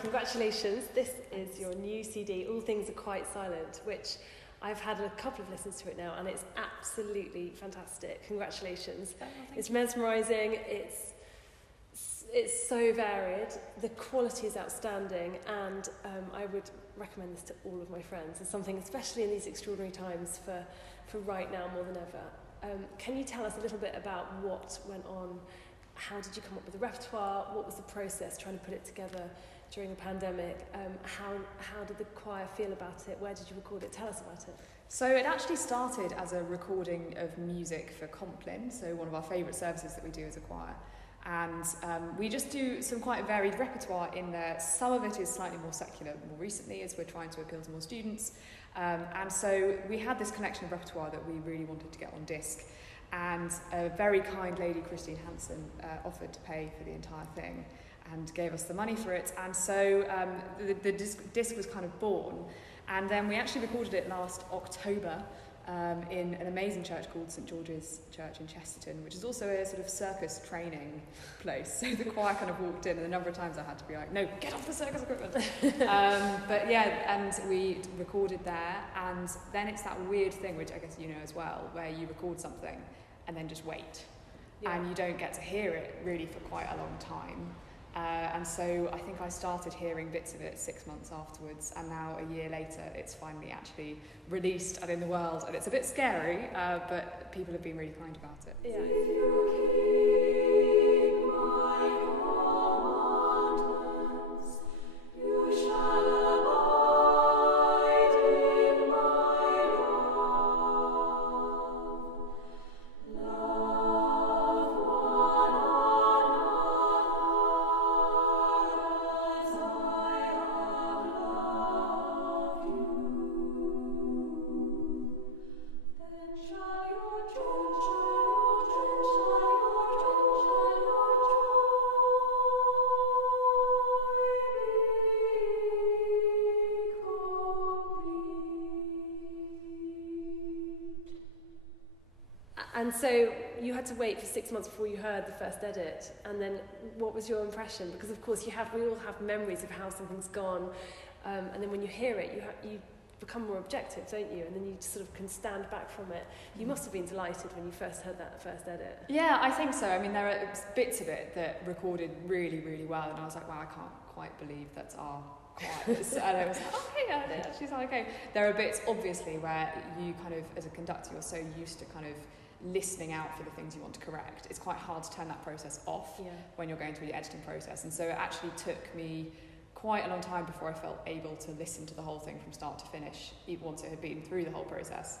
congratulations. This is your new CD, All Things Are Quite Silent, which I've had a couple of listens to it now, and it's absolutely fantastic. Congratulations. It's mesmerising, it's so varied, the quality is outstanding, and I would recommend this to all of my friends. It's something, especially in these extraordinary times for right now more than ever. Can you tell us a little bit about what went on? How did you come up with the repertoire? What was the process trying to put it together during a pandemic? How did the choir feel about it? Where did you record it? Tell us about it. So it actually started as a recording of music for Compline, so one of our favourite services that we do as a choir. And we just do some quite varied repertoire in there. Some of it is slightly more secular more recently, as we're trying to appeal to more students. And so we had this collection of repertoire that we really wanted to get on disc. And a very kind lady, Christine Hansen, offered to pay for the entire thing and gave us the money for it. And so the disc was kind of born. And then we actually recorded it last October in an amazing church called St George's Church in Chesterton, which is also a sort of circus training place. So the choir kind of walked in, and a number of times I had to be like, no, get off the circus equipment. But yeah, and we recorded there, and then it's that weird thing, which I guess you know as well, where you record something and then just wait. Yeah. And you don't get to hear it really for quite a long time. And so I think I started hearing bits of it 6 months afterwards, and now a year later it's finally actually released and in the world, and it's a bit scary, but people have been really kind about it. Yeah. And so you had to wait for 6 months before you heard the first edit, and then what was your impression? Because of course we all have memories of how something's gone, and then when you hear it, you become more objective, don't you? And then you sort of can stand back from it. You must have been delighted when you first heard that first edit. Yeah, I think so. I mean, there are bits of it that recorded really, really well, and I was like, wow, I can't quite believe that's our choirs. And I was like, okay, yeah, they actually sound okay. There are bits, obviously, where you kind of, as a conductor, you're so used to kind of listening out for the things you want to correct. It's quite hard to turn that process off when you're going through the editing process. And so it actually took me quite a long time before I felt able to listen to the whole thing from start to finish, even once it had been through the whole process,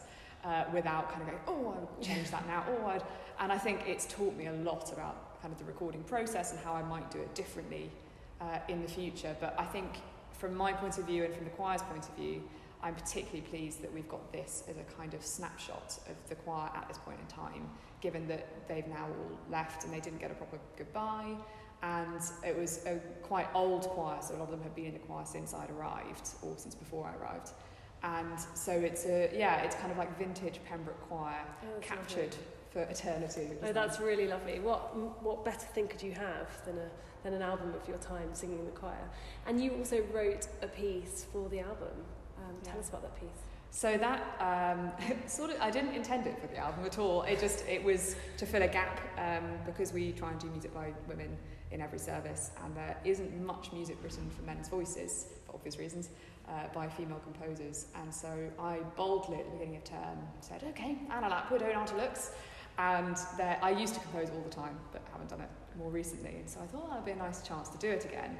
without kind of going, oh, I would change that now, and I think it's taught me a lot about kind of the recording process and how I might do it differently in the future. But I think from my point of view and from the choir's point of view, I'm particularly pleased that we've got this as a kind of snapshot of the choir at this point in time, given that they've now all left and they didn't get a proper goodbye. And it was a quite old choir, so a lot of them have been in the choir since I'd arrived, or since before I arrived. And so it's kind of like vintage Pembroke choir captured for eternity. Oh, that's really lovely. What better thing could you have than an album of your time singing in the choir? And you also wrote a piece for the album. Tell us about that piece. So that I didn't intend it for the album at all. It was to fill a gap because we try and do music by women in every service, and there isn't much music written for men's voices, for obvious reasons, by female composers. And so I boldly at the beginning of term said, okay, Anna Lapwood, own art looks. And I used to compose all the time, but haven't done it more recently. And so I thought that'd be a nice chance to do it again.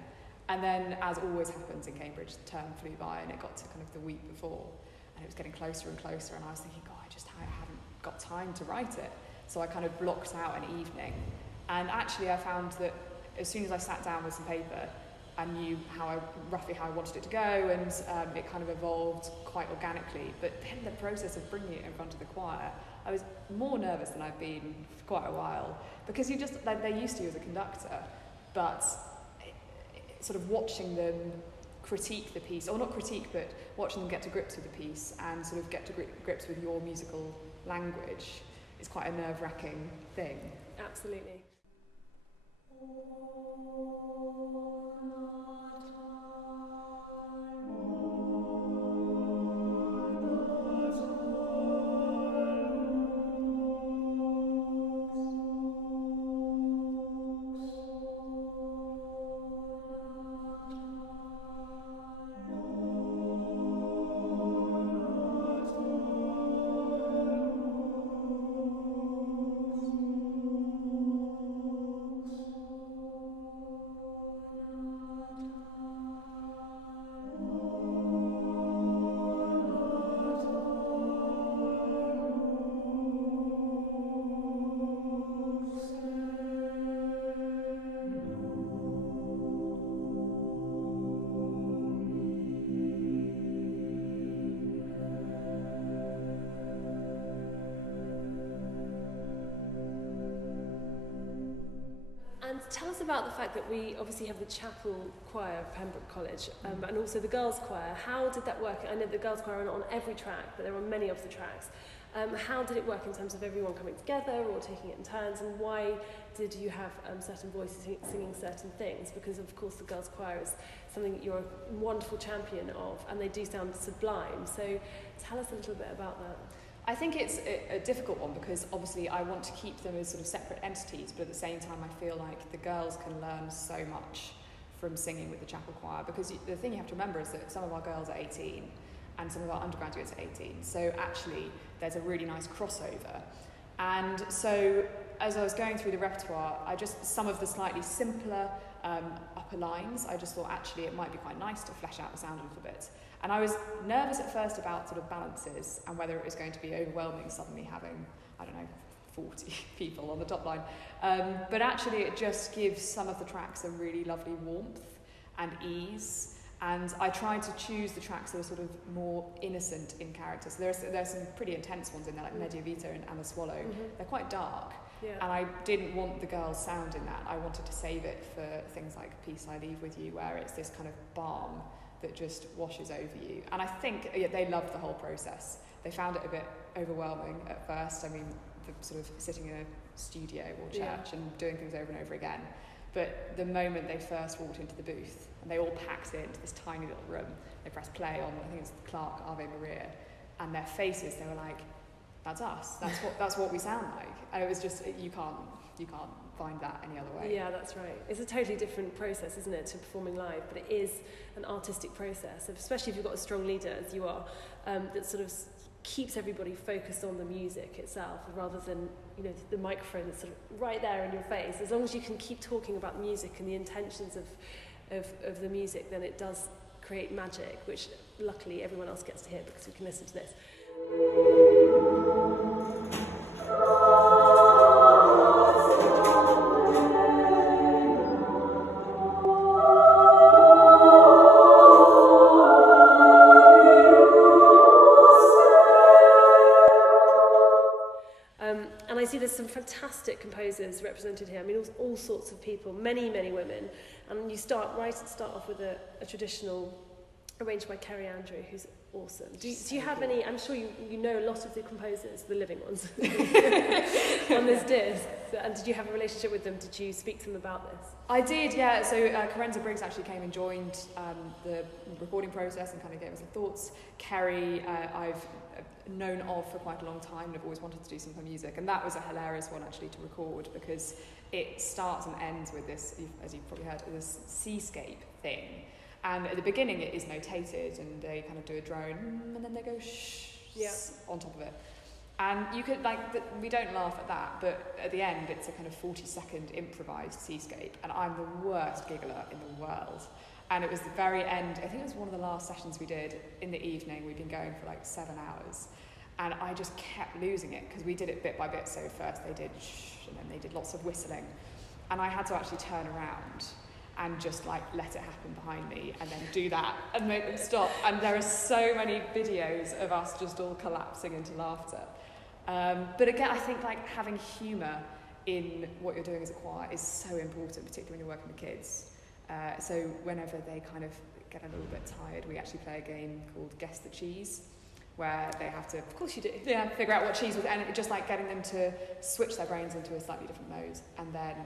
And then, as always happens in Cambridge, the term flew by, and it got to kind of the week before, and it was getting closer and closer, and I was thinking, God, I haven't got time to write it. So I kind of blocked out an evening, and actually I found that as soon as I sat down with some paper, I knew roughly how I wanted it to go, and it kind of evolved quite organically. But then the process of bringing it in front of the choir, I was more nervous than I've been for quite a while, because they're used to you as a conductor, but sort of watching them critique the piece, or not critique, but watching them get to grips with the piece and sort of get to grips with your musical language is quite a nerve-wracking thing. Absolutely. tell us about the fact that we obviously have the chapel choir of Pembroke College, and also the girls' choir. How did that work? I know the girls' choir are not on every track, but they're on many of the tracks. How did it work in terms of everyone coming together or taking it in turns, and why did you have certain voices singing certain things? Because of course the girls' choir is something that you're a wonderful champion of, and they do sound sublime. So tell us a little bit about that. I think it's a difficult one because obviously I want to keep them as sort of separate entities, but at the same time I feel like the girls can learn so much from singing with the chapel choir, because the thing you have to remember is that some of our girls are 18 and some of our undergraduates are 18. So actually there's a really nice crossover. And so as I was going through the repertoire, some of the slightly simpler upper lines, I just thought actually it might be quite nice to flesh out the sound a little bit. And I was nervous at first about sort of balances and whether it was going to be overwhelming suddenly having, 40 people on the top line. But actually it just gives some of the tracks a really lovely warmth and ease. And I tried to choose the tracks that are sort of more innocent in character. So there are some pretty intense ones in there, like Mediavita and The Swallow. Mm-hmm. They're quite dark. Yeah. And I didn't want the girls' sound in that. I wanted to save it for things like Peace I Leave With You, where it's this kind of balm that just washes over you. And I think they loved the whole process. They found it a bit overwhelming at first. I mean, the sort of sitting in a studio or church and doing things over and over again. But the moment they first walked into the booth, and they all packed into this tiny little room, they pressed play on, I think it's Clark Ave Maria, and their faces, they were like, that's us, that's what we sound like. And it was just, you can't find that any other way. Yeah, that's right. It's a totally different process, isn't it, to performing live, but it is an artistic process, especially if you've got a strong leader, as you are, that sort of keeps everybody focused on the music itself rather than the microphone that's sort of right there in your face. As long as you can keep talking about the music and the intentions of the music, then it does create magic, which luckily everyone else gets to hear because we can listen to this. And I see there's some fantastic composers represented here. I mean, all sorts of people, many, many women. And you start off with a traditional arranged by Kerry Andrew, who's awesome. Do you have any, I'm sure you know a lot of the composers, the living ones, on this disc. And did you have a relationship with them? Did you speak to them about this? I did, yeah. So Carenza Briggs actually came and joined the recording process and kind of gave us some thoughts. Kerry, I've known of for quite a long time and I've always wanted to do some of her music, and that was a hilarious one actually to record because it starts and ends with this, as you've probably heard, this seascape thing. And at the beginning it is notated and they kind of do a drone and then they go shh on top of it. And you could, we don't laugh at that, but at the end it's a kind of 40-second improvised seascape, and I'm the worst giggler in the world. And it was the very end, I think it was one of the last sessions we did in the evening. We'd been going for 7 hours. And I just kept losing it because we did it bit by bit. So first they did shh, and then they did lots of whistling. And I had to actually turn around and just let it happen behind me and then do that and make them stop. And there are so many videos of us just all collapsing into laughter. But again, I think having humour in what you're doing as a choir is so important, particularly when you're working with kids. So whenever they kind of get a little bit tired, we actually play a game called Guess the Cheese, where they have to, of course you do, figure out what cheese was, and just getting them to switch their brains into a slightly different mode, and then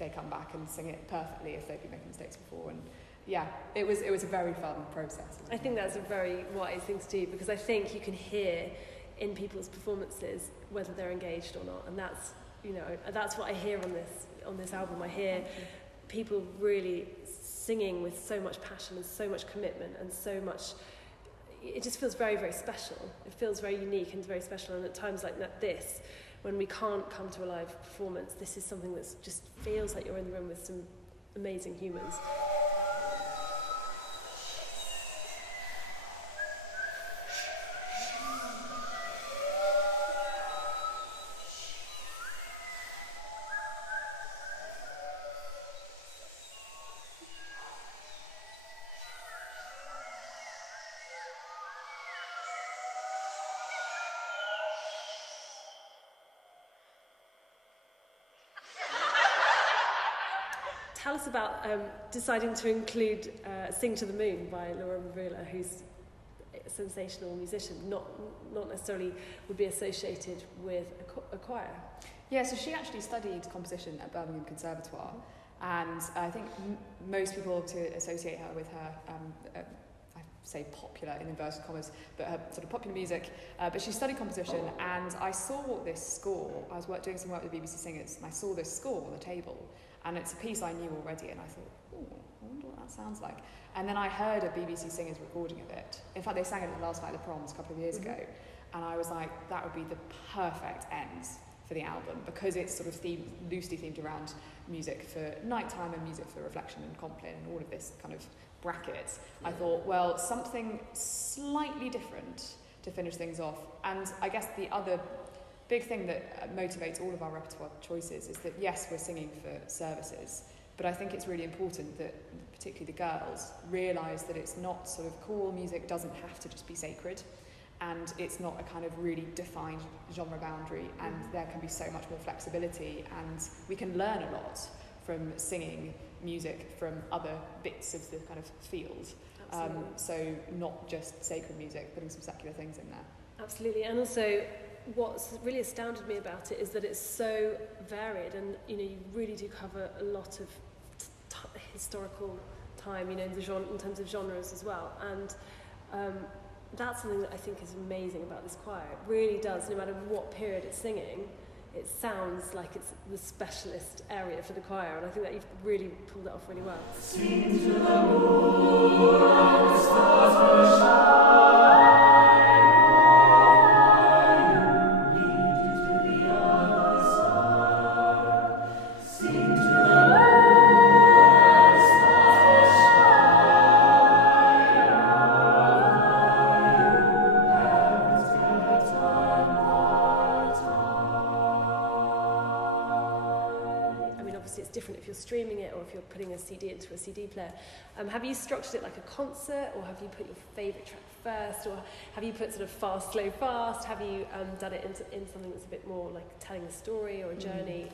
they come back and sing it perfectly if they've been making mistakes before. And yeah, it was a very fun process. I think that's a very wise thing to do, because I think you can hear in people's performances whether they're engaged or not, and that's what I hear on this album. I hear people really singing with so much passion and so much commitment and so much. It just feels very, very special. It feels very unique and very special. And at times like this, when we can't come to a live performance, this is something that just feels like you're in the room with some amazing humans. tell us about deciding to include Sing to the Moon by Laura Mavula, who's a sensational musician, not necessarily would be associated with a choir. Yeah, so she actually studied composition at Birmingham Conservatoire, and I think most people to associate her with her, I say popular in inverted commas, but her sort of popular music, but she studied composition, and I saw this score. I was doing some work with BBC Singers, and I saw this score on the table, and it's a piece I knew already, and I thought, oh, I wonder what that sounds like. And then I heard a BBC Singers recording of it. In fact, they sang it at the last night of the Proms a couple of years ago, and I was like, that would be the perfect end for the album, because it's sort of loosely themed around music for nighttime and music for reflection and compline and all of this kind of brackets. I thought, well, something slightly different to finish things off. And I guess the other big thing that motivates all of our repertoire choices is that, yes, we're singing for services, but I think it's really important that particularly the girls realise that it's not sort of choral music doesn't have to just be sacred, and it's not a kind of really defined genre boundary, and there can be so much more flexibility, and we can learn a lot from singing music from other bits of the kind of field. So not just sacred music, putting some secular things in there. Absolutely, and also what's really astounded me about it is that it's so varied, and you really do cover a lot of historical time, in terms of genres as well, and that's something that I think is amazing about this choir. It really does, no matter what period it's singing, it sounds like it's the specialist area for the choir, and I think that you've really pulled it off really well. Sing to the moon, and the stars will shine. Lead you to the other side. Sing to the moon, and the stars will shine. It's different if you're streaming it or if you're putting a CD into a CD player. Have you structured it like a concert, or have you put your favourite track first, or have you put sort of fast, slow, fast? Have you done it in something that's a bit more like telling a story or a journey?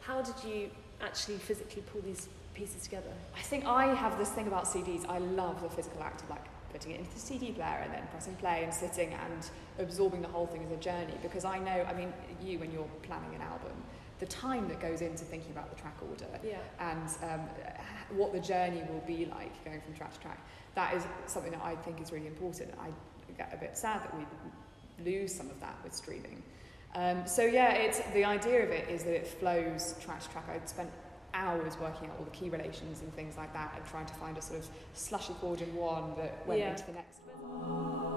How did you actually physically pull these pieces together? I think I have this thing about CDs. I love the physical act of putting it into the CD player and then pressing play and sitting and absorbing the whole thing as a journey, because I know, when you're planning an album, the time that goes into thinking about the track order and what the journey will be like going from track to track, that is something that I think is really important. I get a bit sad that we lose some of that with streaming. It's the idea of it is that it flows track to track. I'd spent hours working out all the key relations and things like that, and trying to find a sort of slushy chord in one that went into the next one.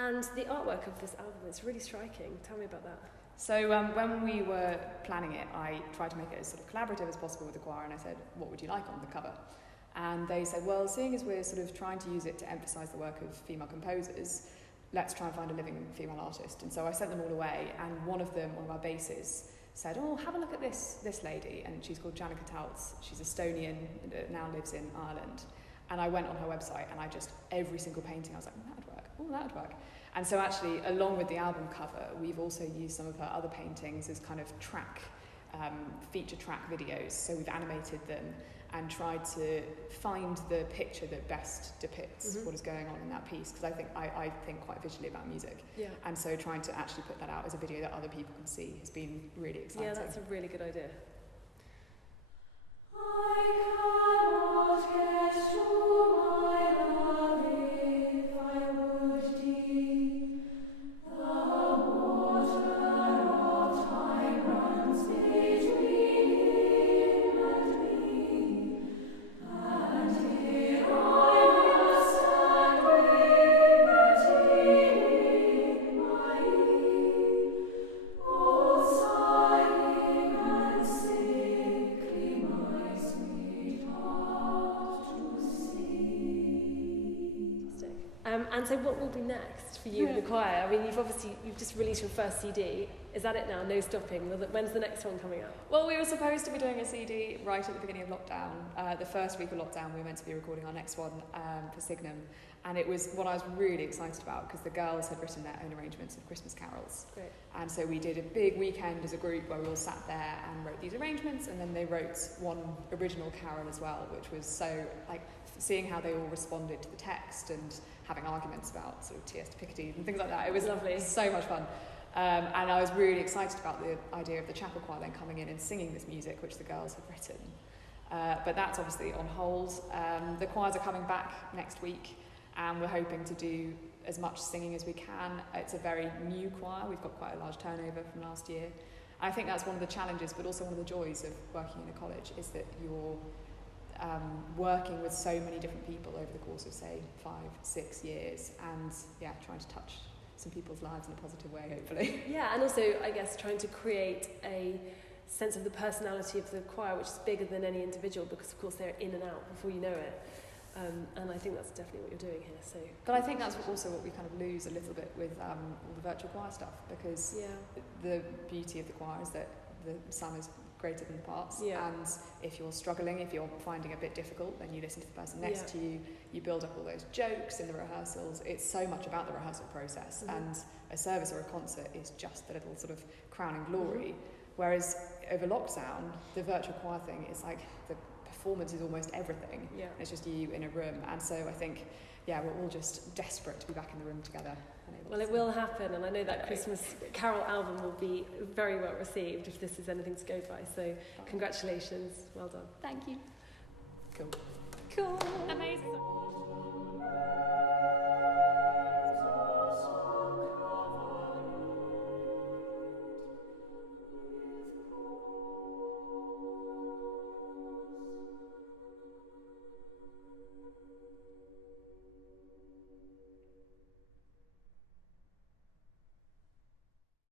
And the artwork of this album is really striking. Tell me about that. So when we were planning it, I tried to make it as sort of collaborative as possible with the choir, and I said, what would you like on the cover? And they said, well, seeing as we're sort of trying to use it to emphasise the work of female composers, let's try and find a living female artist. And so I sent them all away, and one of our basses, said, oh, have a look at this lady, and she's called Janica Taltz. She's Estonian, now lives in Ireland. And I went on her website, and every single painting, I was like, that would work. And so actually, along with the album cover, we've also used some of her other paintings as kind of feature track videos. So we've animated them and tried to find the picture that best depicts what is going on in that piece, because I think quite visually about music. Yeah. And so trying to actually put that out as a video that other people can see has been really exciting. Yeah, that's a really good idea. Sing so what will be next for you in the choir? I mean, you've just released your first CD. Is that it now? No stopping? When's the next one coming out? Well, we were supposed to be doing a CD right at the beginning of lockdown. The first week of lockdown, we were meant to be recording our next one for Signum. And it was what I was really excited about because the girls had written their own arrangements of Christmas carols. Great. And so we did a big weekend as a group where we all sat there and wrote these arrangements, and then they wrote one original carol as well, which was so, like, seeing how they all responded to the text and having arguments about sort of T.S. Pickardie and things like that. It was lovely. So much fun. And I was really excited about the idea of the chapel choir then coming in and singing this music, which the girls had written. But that's obviously on hold. The choirs are coming back next week, and we're hoping to do as much singing as we can. It's a very new choir. We've got quite a large turnover from last year. I think that's one of the challenges, but also one of the joys of working in a college, is that you're working with so many different people over the course of, say, 5-6 years, and trying to touch some people's lives in a positive way, hopefully. Yeah, and also, I guess, trying to create a sense of the personality of the choir, which is bigger than any individual, because, of course, they're in and out before you know it. And I think that's definitely what you're doing here. So, but I think that's also what we kind of lose a little bit with all the virtual choir stuff, because the beauty of the choir is that the sum is greater than the parts, and if you're struggling, if you're finding it a bit difficult, then you listen to the person next to you, you build up all those jokes in the rehearsals. It's so much about the rehearsal process, and a service or a concert is just the little sort of crowning glory, whereas over lockdown, the virtual choir thing is like the performance is almost everything. It's just you in a room, and so I think we're all just desperate to be back in the room together. Well, it will happen, and I know that Christmas Carol album will be very well received if this is anything to go by. So, congratulations, well done. Thank you. Cool. Amazing.